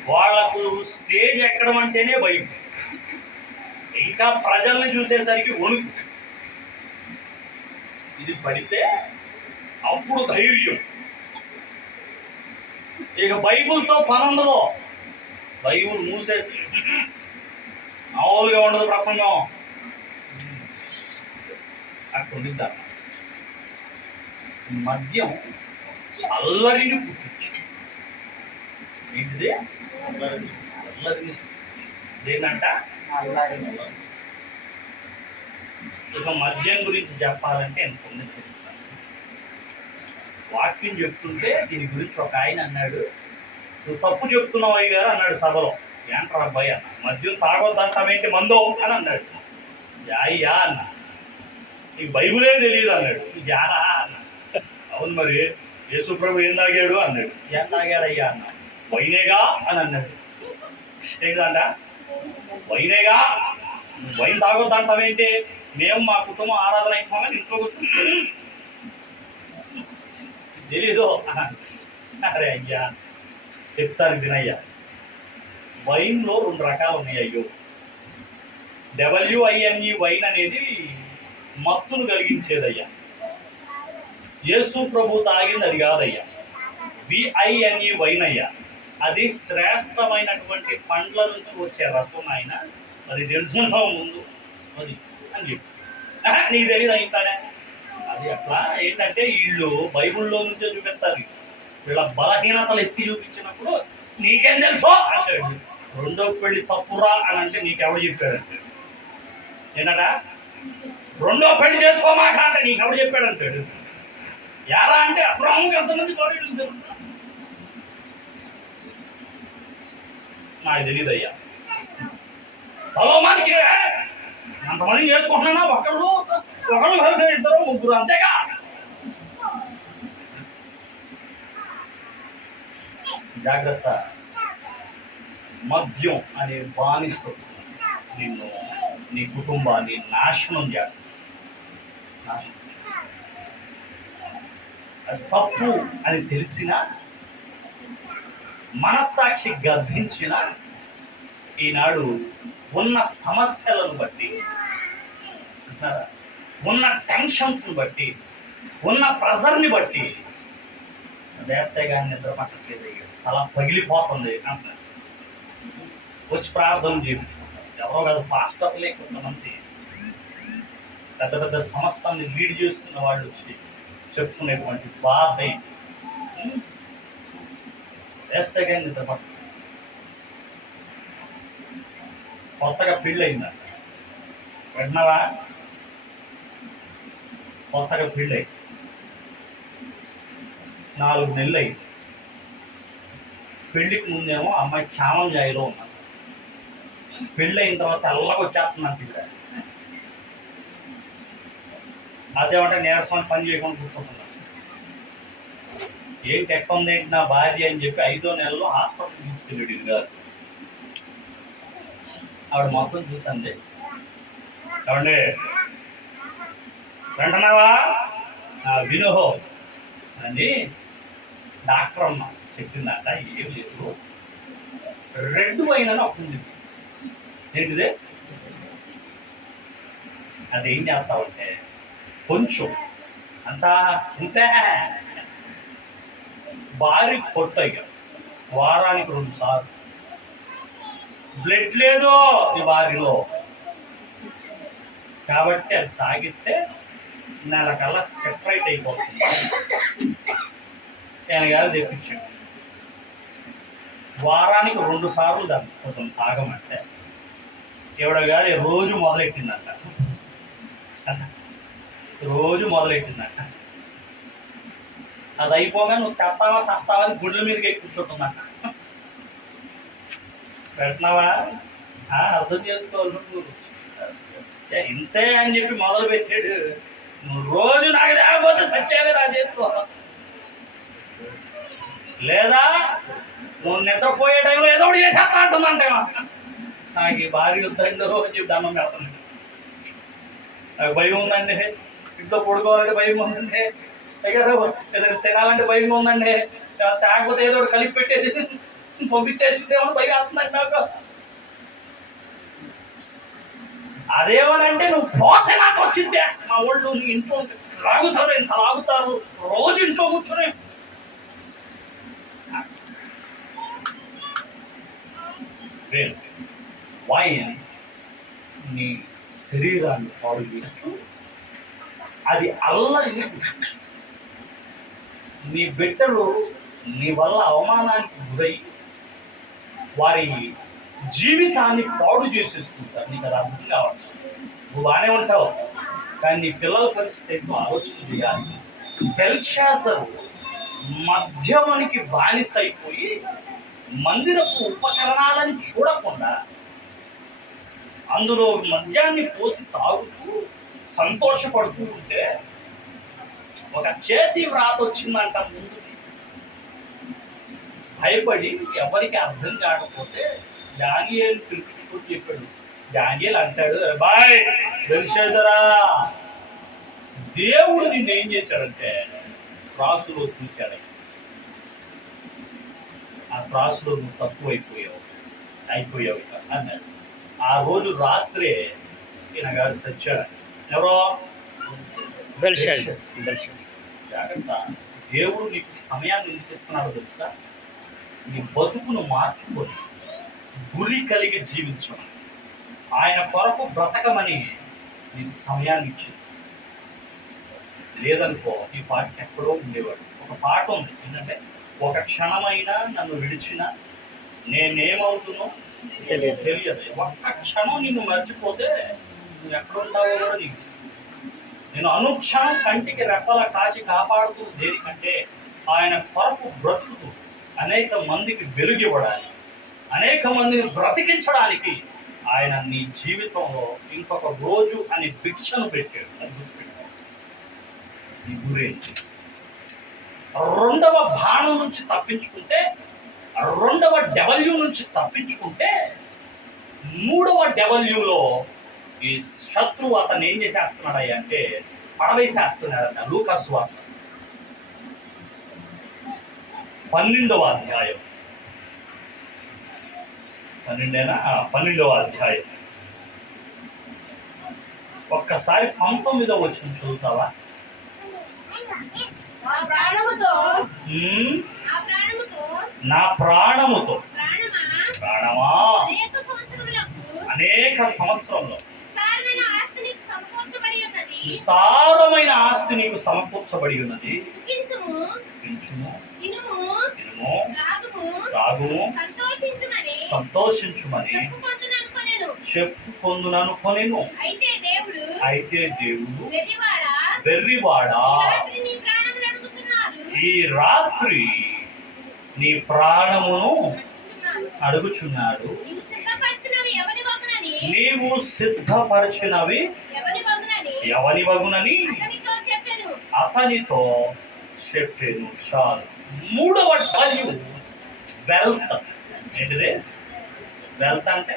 వాళ్లకు స్టేజ్ ఎక్కడం అంటేనే భయం, ఇంకా ప్రజల్ని చూసేసరికి వణుకు. ఇది పడితే అప్పుడు ధైర్యం. ఇక బైబుల్తో పని ఉండదు, బైబుల్ మూసేసి మామూలుగా ఉండదు ప్రసంగం, అక్కడ ఉండిద్దా. మద్యం అల్లరిని పుట్టించి, ఏంటిది? అల్లరిని. దేనంట? ఇక మద్యం గురించి చెప్పాలంటే ఎంత ఉంది చెప్తాను. వాక్యం చెప్తుంటే దీని గురించి ఒక ఆయన అన్నాడు, నువ్వు తప్పు చెప్తున్నావు అయ్య గారు అన్నాడు సభలో. ఏంట్రా అబ్బాయి అన్న, మద్యం తాగొద్దంటామేంటి, మందో అని అన్నాడు. అయ్యా అన్న, నీకు బైబులే తెలియదు అన్నాడు. యారా అన్న. అవును మరి యేసుప్రభు ఏం తాగాడు అన్నాడు. ఏం తాగాడయ్యా అన్న. వైనేగా అని అన్నాడు. ఏంటంట? వైనేగా. వైన్ తాగొద్దంటామేంటి, మేము మా కుటుంబం ఆరాధన అయిపోగానే ఇంట్లో కూర్చుని తెలీదు. అరే అయ్యా చెప్తాను వినయ్యా, వైన్లో 2 రకాలు ఉన్నాయి అయ్యో. WINE వైన్ అనేది మత్తును కలిగించేదయ్యా. యేసు ప్రభు తాగింది అది కాదయ్యా. VINE వైన్ అయ్యా. అది శ్రేష్టమైనటువంటి పండ్ల నుంచి వచ్చే రసం ఆయన, అది తెలుసుకుంటాం ముందు అది అని చెప్పి నీకు తెలియదు అయితానే. అది అట్లా ఏంటంటే వీళ్ళు బైబిల్లో నుంచే చూపిస్తారు. వీళ్ళ బలహీనతలు ఎత్తి చూపించినప్పుడు నీకేం తెలుసో అంటాడు. రెండో పెళ్లి తప్పురా అని అంటే నీకెవడు చెప్పాడంటే ఏంటడా, రెండో పెళ్లి చేసుకోమాక అంటే నీకెవడు చెప్పాడంటాడు. ఎలా అంటే అబ్రహాముకి ఎంతమంది భార్యలు తెలుసు నాకు తెలియదు అయ్యా. సొలొమోనుకి అంతమంది చేసుకుంటున్నా, ఒకళ్ళు ఇద్దరు ముగ్గురు అంతేగా. జాగ్రత్త, మద్యం అనే బానిస నిన్ను, నీ కుటుంబాన్ని నాశనం చేస్తుంది. అది తప్పు అని తెలిసిన, మనస్సాక్షి గర్భించిన, ఈనాడు ఉన్న సమస్యలను బట్టి, ఉన్న టెన్షన్స్ని బట్టి, ఉన్న ప్రెజర్ని బట్టి దేవతగా నిద్ర పట్టట్లేదు, అలా పగిలిపోతుంది అంటున్నారు. వచ్చి ప్రార్థన చేయించుకుంటారు. ఎవరో కాదు, పాస్టర్లే కొంతమంది పెద్ద పెద్ద సంస్థల్ని లీడ్ చేస్తున్న వాళ్ళు వచ్చి చెప్పుకునేటువంటి బాధ వేస్తే కానీ నిద్ర పట్ట. కొత్తగా పెళ్ళయిందంట, విన్నావా? కొత్తగా పెళ్ళయి 4 నెలలు అయింది. పెళ్ళికి ముందేమో అమ్మాయి క్షామంజాయిలో ఉన్నది. పెళ్ళి అయిన తర్వాత తెల్లగా వచ్చేస్తుందంట. ఇక్కడ అదేమంటే నీరసం పని చేయకుండా కూర్చుంటున్నాను. ఏంటి ఎక్కడ ఉంది ఏంటి నా భార్య అని చెప్పి 5వ నెలలో హాస్పిటల్ తీసుకెళ్ళాడు గారు. ఆవిడ మొత్తం చూసండి, ఏమండి వెంటనావా వినోహో అని డాక్టర్ అమ్మ చెప్పిందంట. ఏం లేదు, రెడ్ వైన్ అని ఒకటి ఉంది. ఏంటిదే? అదేం చేస్తావంటే కొంచెం అంతా ఇంతే భారీ కొట్టాయి కదా, వారానికి 2 సార్లు. బ్లడ్ లేదు ఈ భార్యలో కాబట్టి అది తాగితే నెలకల్లా సెపరేట్ అయిపోతుంది. ఆయన గారు తెప్పించాడు. వారానికి 2 సార్లు దాన్ని కొంచెం తాగమంటే ఎవడ గారు రోజు మొదలెట్టిందంట. అది అయిపోగా నువ్వు తెస్తావా సస్తావా అని గుడ్ల మీదకి ఎక్కి కూర్చుంటుందంట. పెట్టినావా? అర్థం చేసుకోవాలి నువ్వు. ఇంతే అని చెప్పి మొదలు పెట్టాడు. నువ్వు రోజు నాకు తేకపోతే సత్యాన్ని నా చేసుకో, లేదా నువ్వు నిద్రపోయే టైంలో ఏదో ఒకటి చేసేస్తా అంటుందంటే నాకు ఈ భార్య యుద్ధంలో అని చెప్పి దండం పెడతాను. నాకు భయం ఉందండి, ఇంట్లో పడుకోవాలంటే భయం ఉందండి, తినాలంటే భయం ఉందండి, తాగకపోతే ఏదో ఒకటి కలిపి పెట్టేది పంపించేసిందేమో భయం వస్తుందండి నాకు. అదేమనంటే నువ్వు పోతే నాకు వచ్చిందే. మా వాళ్ళు ఇంట్లో లాగుతారు, ఇంత లాగుతారు, రోజు ఇంట్లో కూర్చొని వాయిన్ నీ శరీరాన్ని పాడు చేస్తూ అది అల్లరి. నీ బిడ్డలు నీ వల్ల అవమానానికి గురై వారి జీవితాన్ని పాడు చేసేస్తుంటారు. నీకు అది అర్థం కావాలి. నువ్వు బాగానే ఉంటావు, కానీ నీ పిల్లల పరిస్థితి నువ్వు ఆలోచన చేయాలి. బెల్షాజరు మద్యమునికి బానిస అయిపోయి మందిరపు ఉపకరణాలని చూడకుండా అందులో మద్యాన్ని పోసి తాగుతూ సంతోషపడుతూ ఉంటే ఒక చేతి వ్రాత వచ్చిందంట ముందుకి. భయపడి ఎవరికి అర్థం కాకపోతే దానియేలు పిలిపించుకొని చెప్పాడు. దానియేలు అంటాడు, బాయ్ బెల్షాజరా, దేవుడు నిన్ను ఏం చేశాడంటే త్రాసులో చూశాడు. ఆ త్రాసులో నువ్వు తక్కువ అయిపోయావు అన్నాడు. ఆ రోజు రాత్రే ఈయన గారు సచ్చాడు. ఎవరో బెల్షాజర్. జాగ్రత్త, దేవుడు నీకు సమయాన్ని నిలిపిస్తున్నాడు తెలుసా. నీ బతుకును మార్చుకొని గురి కలిగి జీవించడం, ఆయన కొరకు బ్రతకమని నీకు సమయాన్ని ఇచ్చింది. లేదనుకో ఈ పాటకి ఎక్కడో ఉండేవాడు. ఒక పాట ఉంది ఏంటంటే, ఒక క్షణమైనా నన్ను విడిచిన నేనేమవుతునో తెలియదు. ఒక్క క్షణం నిన్ను మర్చిపోతే నువ్వు ఎక్కడుంటావో కూడా నీకు. నేను అనుక్షణం కంటికి రెప్పలా కాచి కాపాడుతూ దేనికంటే ఆయన కొరకు బ్రతుకుతూ అనేక మందికి వెలుగు ఇవ్వడానికి, అనేక మందిని బ్రతికించడానికి ఆయన నీ జీవితంలో ఇంకొక రోజు అనే భిక్షను పెట్టాడు. అది గుర్తుపెట్టాడు. నీ గురించి రెండవ బాణం నుంచి తప్పించుకుంటే, రెండవ డబ్ల్యూ నుంచి తప్పించుకుంటే, మూడవ డబ్ల్యూలో ఈ శత్రువు అతను ఏం చేసేస్తున్నాడయ్యా అంటే పడవేసేస్తున్నాడట. లూకాసు వార్త 12వ అధ్యాయం, 12వ అధ్యాయం ఒక్కసారి 19వ వచనం చదువుతావా? నా ప్రాణముతో ప్రాణమా అనేక సంవత్సరంలో విస్తారమైన ఆస్తి నీకు సమకూర్చబడి ఉన్నది. రాగుము సంతోషించుమని చెప్పుకొందుననుకొనెను. అయితే దేవుడు వెర్రివాడా, ఈ రాత్రి నీ ప్రాణమును అడుగుచున్నాడు. నీవు సిద్ధపరిచినవి ఎవరి వగునని అతనితో చెప్పాను. చాలు. మూడవ డబ్ల్యూ వెల్త్. ఏంటిది వెల్త్ అంటే?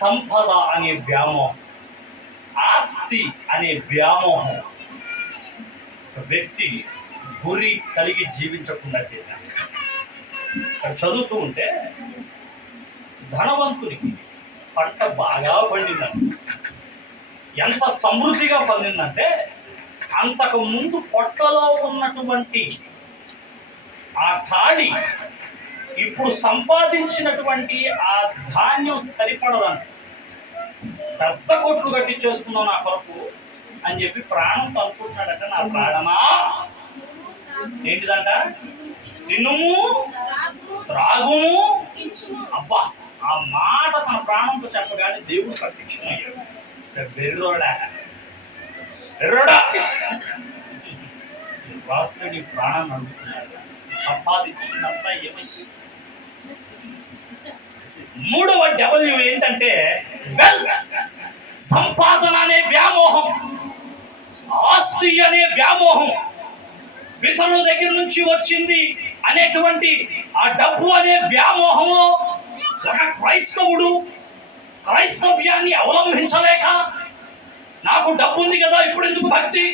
సంపద అనే వ్యామోహం, ఆస్తి అనే వ్యామోహం ఒక వ్యక్తి గురి కలిగి జీవించకుండా చేసేస్తాడు. చదువుతూ ఉంటే ధనవంతునికి పంట బాగా పండిందంట. ఎంత సమృద్ధిగా పండిందంటే, అంతకు ముందు పొట్టలో ఉన్నటువంటి ఆ తాడి ఇప్పుడు సంపాదించినటువంటి ఆ ధాన్యం సరిపడదంట. పెద్ద కొట్లు కట్టించేసుకున్నావు నా కొరకు అని చెప్పి ప్రాణంతో అనుకుంటున్నాడట. నా ప్రాణమా ఏంటిదంట? తినుము త్రాగుము. అబ్బా, ఆ మాట తన ప్రాణంతో చెప్పగానే దేవుడు ప్రత్యక్షమయ్యాడు. రాత్రి నీ ప్రాణాన్ని అడుగుతున్నాడు. సంపాదించినంత ఏమైంది? మూడవ డబ్ల్యూ ఏంటంటే సంపాదన అనే వ్యామోహం, ఆస్తి అనే వ్యామోహం, ఇతరుల దగ్గర నుంచి వచ్చింది అనేటువంటి ఆ డబ్బు అనే వ్యామోహంలో ఒక క్రైస్తవుడు క్రైస్తవ్యాన్ని అవలంబించలేక, నాకు డబ్బు ఉంది కదా ఇప్పుడు ఎందుకు భక్తి,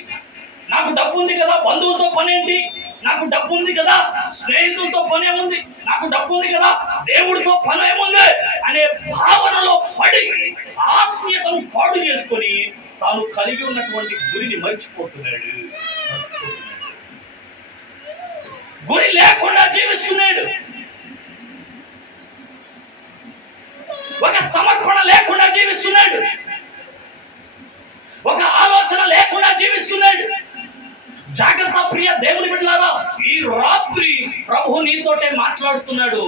నాకు డబ్బు ఉంది కదా బంధువులతో పనేంటి, నాకు డబ్బు ఉంది కదా స్నేహితులతో పనే ఉంది, నాకు డబ్బు ఉంది కదా దేవుడితో పనేముంది అనే భావనలో పడి ఆత్మీయతను పాడు చేసుకొని తాను కలిగి ఉన్నటువంటి గురిని మర్చిపోతున్నాడు. గురి లేకుండా జీవిస్తున్నాడు. ఒక సమర్పణ లేకుండా జీవిస్తున్నాడు. ఒక ఆలోచన లేకుండా జీవిస్తున్నాడు. జాగ్రత్త ప్రియ దేవుని బిడ్డలారా, ఈ రాత్రి ప్రభు నీతోటే మాట్లాడుతున్నాడు.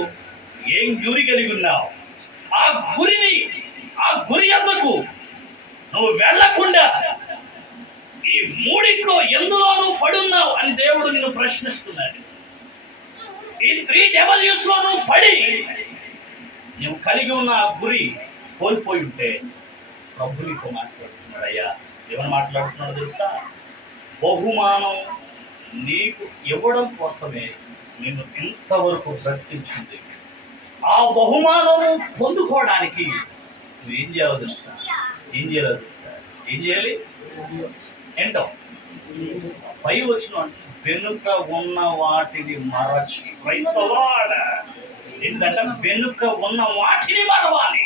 ఏం గురి కలిగి ఉన్నావు? ఆ గురిని, ఆ గురి వద్దకు నువ్వు వెళ్ళకుండా ఈ మూడిట్లో ఎందులో నువ్వు పడున్నావు అని దేవుడు నిన్ను ప్రశ్నిస్తున్నాడు. ఈ 3 W's లో నువ్వు పడి నువ్వు కలిగి ఉన్న ఆ గురి కోల్పోయి ఉంటే ప్రభు నీతో మాట్లాడుతున్నాడు. అయ్యా, ఏమని మాట్లాడుతున్నాడు తెలుసా? బహుమానం నీకు ఇవ్వడం కోసమే నిన్ను ఇంతవరకు బ్రతికించింది. ఆ బహుమానం పొందుకోవడానికి నువ్వు ఏం చేయాలో తెలుసా? ఏం చేయాలి? ఏంటో పై వచ్చిన వెనుక ఉన్న వాటిని మరచి, ఏంటంటే వెనుక ఉన్న వాటిని మరవాలి.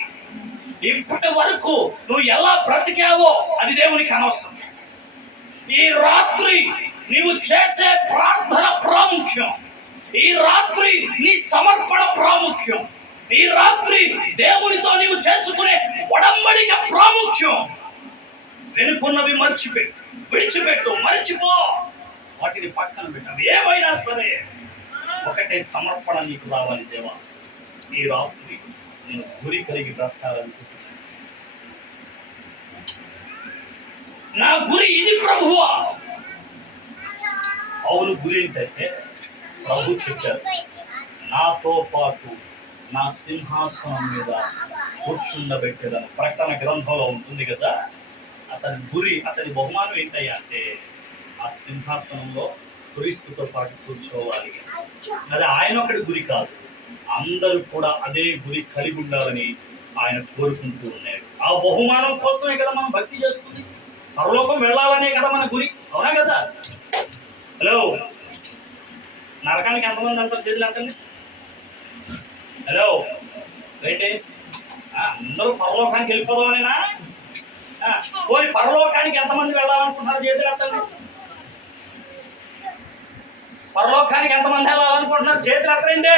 ఇప్పటి వరకు నువ్వు ఎలా బ్రతికావో అది దేవునికి అనవసరం. ఈ రాత్రి నీవు చేసే ప్రార్థన ప్రాముఖ్యం. ఈ రాత్రి నీ సమర్పణ ప్రాముఖ్యం. ఈ రాత్రి దేవునితో నీవు చేసుకునే ఒడంబడిక ప్రాముఖ్యం. వెనుకున్నవి విడిచిపెట్టు, మర్చిపో, వాటిని పక్కన పెట్టాలి. ఏమైనా సరే ఒకటే సమర్పణ నీకు రావాలి. దేవా, ఈ రాత్రి నేను గురి కలిగి బ్రతకాలనుకుంటున్నాను. నా గురి ఇది ప్రభువా. అవును, గురి ఏంటంటే ప్రభు చెప్పారు, నాతో పాటు నా సింహాసనం మీద కూర్చుండబెట్టేదని ప్రకటన గ్రంథంలో ఉంటుంది కదా. అతని గురి, అతని బహుమానం ఏంటయ్యా అంటే ఆ సింహాసనంలో క్రీస్తుతో పాటు కూర్చోవాలి. అది ఆయన ఒకటి గురి కాదు, అందరూ కూడా అదే గురి కలిగి ఉండాలని ఆయన కోరుకుంటూ ఉన్నారు. ఆ బహుమానం కోసమే కదా మనం భక్తి చేస్తుంది. పరలోకం వెళ్ళాలనే కదా మన గురి, అవునా కదా? హలో, నరకానికి ఎంతమంది అంటారు? చేతులు అంటండి. హలో, రైటే, అందరూ పరలోకానికి వెళ్ళిపోదామనేనా? పోయి పరలోకానికి ఎంతమంది వెళ్ళాలనుకుంటున్నారు? చేతులు ఎత్తండి. పరలోకానికి ఎంతమంది వెళ్ళాలనుకుంటున్నారు? చేతులు ఎత్తరండి.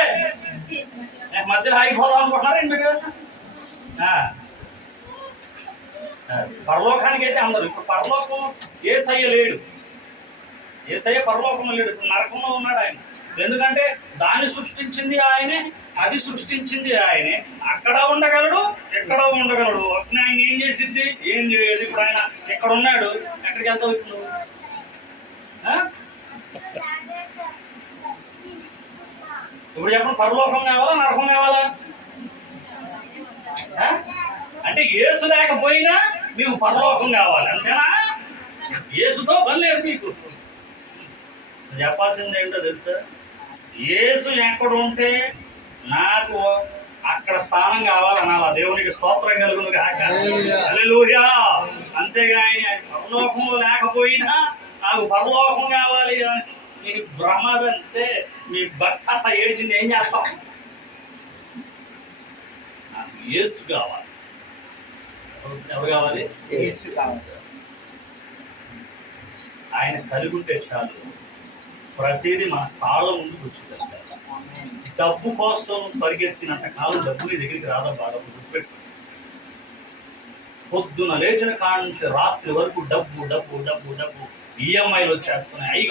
మధ్యలో ఆగిపోదాం అనుకుంటున్నారండి మీరు? పరలోకానికి అయితే అందరూ. ఇప్పుడు పరలోకం యేసయ్య లేడు, యేసయ్య పరలోకంలో లేడు, ఇప్పుడు నరకంలో ఉన్నాడు ఆయన. ఎందుకంటే దాన్ని సృష్టించింది ఆయనే, అది సృష్టించింది ఆయనే. అక్కడ ఉండగలడు, ఎక్కడ ఉండగలడు. ఆయన ఏం చేసింది? ఏం చేయదు. ఇప్పుడు ఆయన ఎక్కడ ఉన్నాడు, ఎక్కడికి వెళ్తావు ఇప్పుడు? ఇప్పుడు చెప్పండి, పరలోకం కావాలా, నరకం కావాలా? అంటే యేసు లేకపోయినా మీకు పరలోకం కావాలి, అంతేనా? యేసుతో పని లేదు మీకు. చెప్పాల్సింది ఏంటో తెలుసా? యేసు ఎక్కడ ఉంటే నాకు అక్కడ స్థానం కావాలనాలా. దేవునికి స్తోత్రం కలుగును గాక. హల్లెలూయా. అంతేగా ఆయన పరలోకంలో లేకపోయినా నాకు పరలోకం కావాలి అని నీకు భ్రమదంతే. మీ భర్త అట్లా ఏడ్చింది, ఏం చేస్తాం? నాకు యేసు కావాలి. ఎవరు కావాలి? యేసు కావాలి. ఆయన కలిగి ఉంటే చాలు, ప్రతిదీ మన కాళ్ళ ముందు కూర్చుంటారు. డబ్బు కోసం పరిగెత్తినంత కాలం డబ్బు నీ దగ్గరికి రాదా? బాగా గుర్తుపెట్టు. పొద్దున లేచిన కాడ నుంచి రాత్రి వరకు డబ్బు డబ్బు డబ్బు డబ్బు. ఈఎంఐలు వచ్చేస్తున్నాయి. ఈ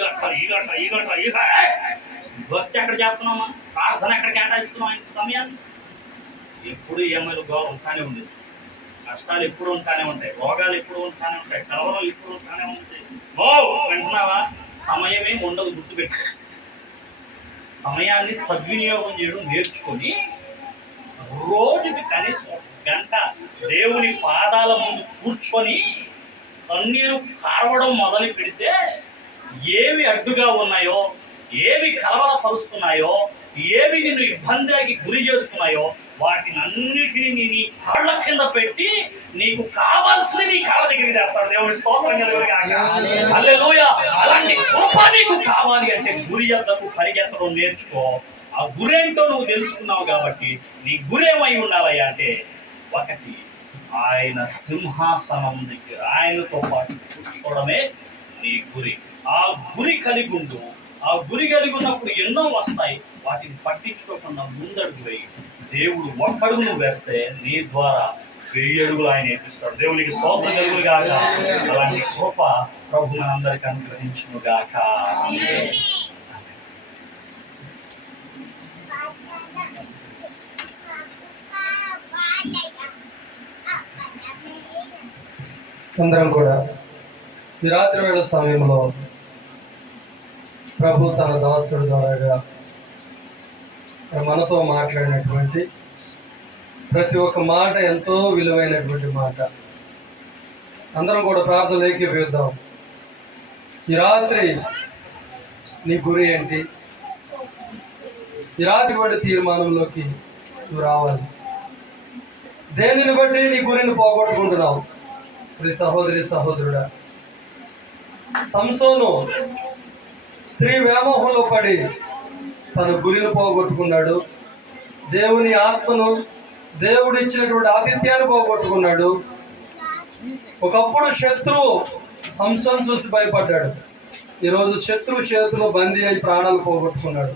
భక్తి ఎక్కడ చేస్తున్నామా? ప్రార్థన ఎక్కడ కేటాయిస్తున్నాం? ఆయన సమయాన్ని ఎప్పుడు ఈఎంఐలు గౌరవం ఉంటానే ఉండేది. కష్టాలు ఎప్పుడు ఉంటానే ఉంటాయి, రోగాలు ఎప్పుడు ఉంటానే ఉంటాయి, కలవరాలు ఎప్పుడు ఉంటానే ఉంటాయి. వింటున్నావా? సమయమే ఉండదు, గుర్తుపెట్టు. సమయాన్ని సద్వినియోగం చేయడం నేర్చుకొని రోజుకి కనీసం 1 గంట దేవుని పాదాల ముందు కూర్చొని కన్నీరు కార్వడం మొదలు పెడితే ఏవి అడ్డుగా ఉన్నాయో, ఏవి కలవరపరుస్తున్నాయో, ఏవి నిన్ను ఇబ్బందికి గురి చేస్తున్నాయో వాటిని అన్నిటినీ నీ కాళ్ళ కింద పెట్టి నీకు కావాల్సిన నీ కాళ్ళ దగ్గరికి చేస్తాడు. దేవుని స్తోత్రం కలుగును గాక. హల్లెలూయా. అలాంటి కృప నీకు కావాలి అంటే గురి యొద్దకు పరిగెత్తడం నేర్చుకో. ఆ గురేంటో నువ్వు తెలుసుకున్నావు కాబట్టి నీ గురేమై ఉండాలయ్యా అంటే, ఒకటి, ఆయన సింహాసనం దగ్గర ఆయనతో పాటు కూర్చోవడమే నీ గురి. ఆ గురి కలిగి ఉండు. ఆ గురి కలిగి ఉన్నప్పుడు ఎన్నో వస్తాయి, వాటిని పట్టించుకోకుండా ముందడుగు వేయి. దేవుడు ఒక్కడుగు నువ్వు వేస్తే నీ ద్వారా 1000 అడుగులు ఆయన నేర్పిస్తాడు. దేవునికి స్తోత్రం కలుగును గాక. అలాంటి కృప ప్రభు మనందరికీ అనుగ్రహించును గాక. అందరం కూడా ఈ రాత్రి వేళ సమయంలో ప్రభు తన దాసుడు ద్వారాగా మనతో మాట్లాడినటువంటి ప్రతి ఒక్క మాట ఎంతో విలువైనటువంటి మాట. అందరం కూడా ప్రార్థనలు ఏకీభవిద్దాం. ఈ రాత్రి నీ గురి ఏంటి? ఈ రాత్రి బట్టి తీర్మానంలోకి నువ్వు రావాలి. దేనిని బట్టి నీ గురిని పోగొట్టుకుంటున్నావు? సహోదరి సహోదరుడా, సంసోను స్త్రీ వ్యామోహంలో పడి తన గురిని పోగొట్టుకున్నాడు. దేవుని ఆత్మను, దేవుడు ఇచ్చినటువంటి ఆతిథ్యాన్ని పోగొట్టుకున్నాడు. ఒకప్పుడు శత్రువు సంసోను చూసి భయపడ్డాడు. ఈరోజు శత్రు చేతిలో బందీ అయి ప్రాణాలు పోగొట్టుకున్నాడు.